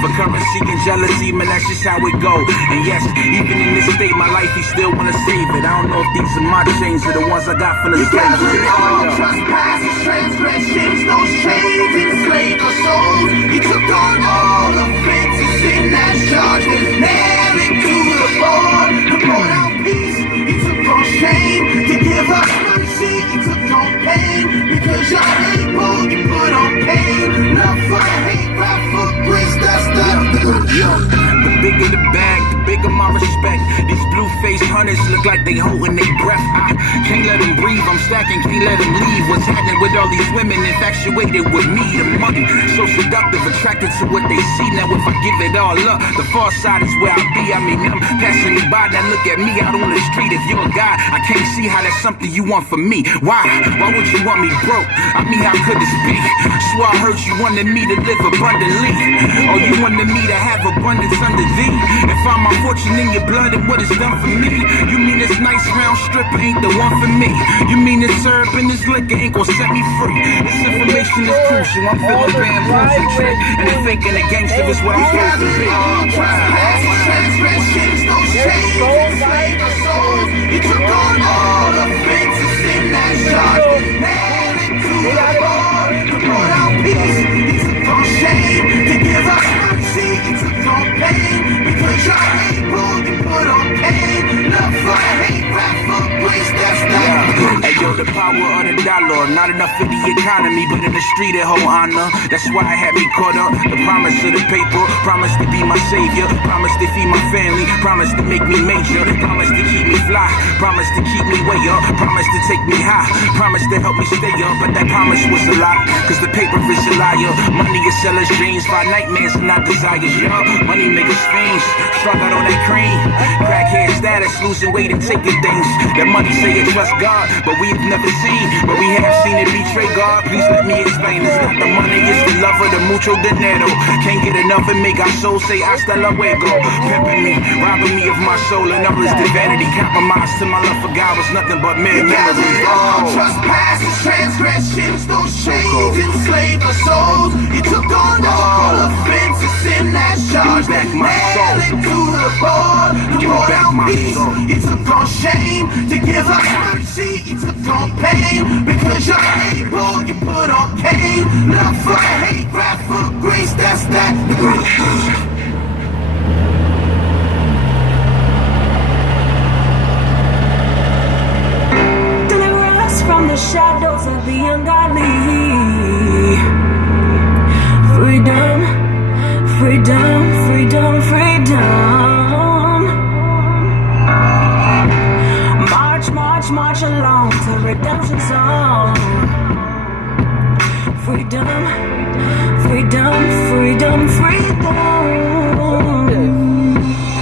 For currency and jealousy, man, that's just how it go. And yes, even in this state, my life, he still wanna save it. I don't know if these are my chains or the ones I got from the slaves. All trespasses, transgressions, those chains enslaved our souls. He took on all offenses in that charge and nailed it to the board. To pour out peace, he took on shame. To give us mercy, he took on pain. Because you're able, you put on pain. Love for hate, wrath for grace, that's the The bigger the bag, the bigger my respect. These blue-faced hunters look like they holding their breath. I can't let them breathe, I'm stacking, can't let them leave. What's happening with all these women infatuated with me? The money, so seductive, attracted to what they see. Now if I give it all up, the far side is where I'll be. I mean, I'm passing me by, now look at me out on the street. If you're a guy, I can't see how that's something you want from me. Why? Why would you want me broke? I mean, how could this be? Swore I heard you wanted me to live abundantly. Or you wanted me to have abundance under thee. And find my fortune in your blood and what it's done for me. You mean this nice round stripper ain't the one for me? You mean this syrup and this liquor ain't gon' set me free? This information is crucial, I'm feeling bamboozled and tricked. And they thinking the gangster is what I'm supposed to be. Transgressions, those chains enslaved our souls. He took on all offenses in that charge. Nailed it to the board. To pour out peace, he took on shame. To give us mercy, he took on pain. Because you're able, you put on pain. Love for hate, wrath for grace, that's that. Hey yo, the power of the dollar, not enough for the economy, but in the street it hold honor. That's why it had me caught up. The promise of the paper, promise to be my savior, promise to feed my family, promise to make me major, promise to keep me fly, promise to keep me way up, promise to take me high, promise to help me stay up. But that promise was a lie, cause the paper is a liar. Money is seller's dreams, by nightmares and not desires. Young money makers fiends, strung out on that cream, crackhead status, losing weight and taking things that money say it trust God, but we've never seen, but we have seen it betray God. Please let me explain, it's not the money, it's the love of the mucho dinero. Can't get enough and make our soul say hasta luego. Pimping me, robbing me of my soul and others the vanity. Compromise to my love for God was nothing but mere memories. All trespasses, transgressions, those chains enslaved our souls. He took on all offenses in that charge. Nailed it to the board. To pour out peace, he took on shame. To give us mercy, he took on pain. Because you're able, you put on pain. Love for hate, wrath for grace, that's that. From the shadows of the ungodly. Freedom, freedom, freedom, freedom. March, march, march along to redemption song. Freedom, freedom, freedom, freedom.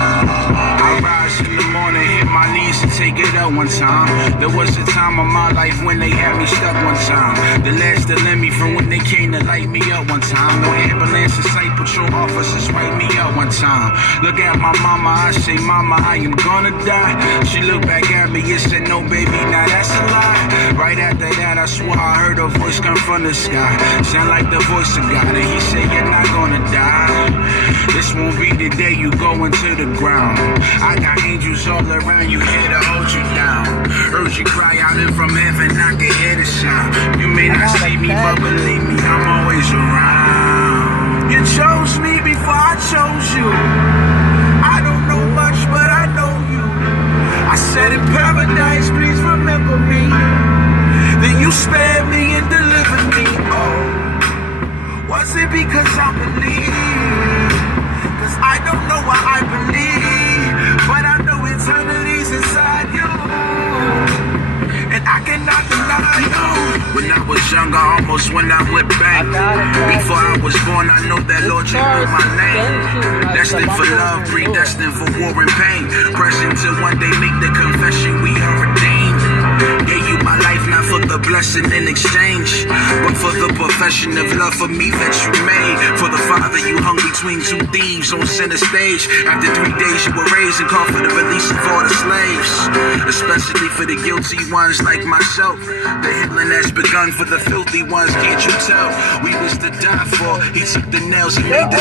I rise in the morning, hit my knees and take it up one time. There was a time of my life when they had me stuck one time. The last that let me from when they came to light me up one time. No ambulance in sight, patrol officers write me up one time. Look at my mama, I say, mama, I am gonna die. She looked back at me and said, no baby, now that's a lie. Right after that I swore I heard a voice come from the sky. Sound like the voice of God, and he said, you're not gonna die. This won't be the day you go into the ground. I got angels all around you here to hold you down. Heard you cry out and from heaven I can hear the sound. You may not see me, but believe me, I'm always around. You chose me before I chose you. I don't know much, but I know you. I said in paradise, please remember me. Then you spared me and delivered me. Oh, was it because I believe? Cause I don't know why I believe, but I know eternity's inside you, and I cannot deny you. When I was young, I almost went out with bang. Before I was born, I know that Lord, you knew my name. Destined for love, predestined for war and pain. Present to one day make the confession we are redeemed. Gave you my life, not for the blessing in exchange, but for the profession of love for me that you made. For the father you hung between two thieves on center stage. After 3 days you were raised and called for the release of all the slaves, especially for the guilty ones like myself. The healing has begun for the filthy ones, can't you tell? We was to die for. He took the nails and made the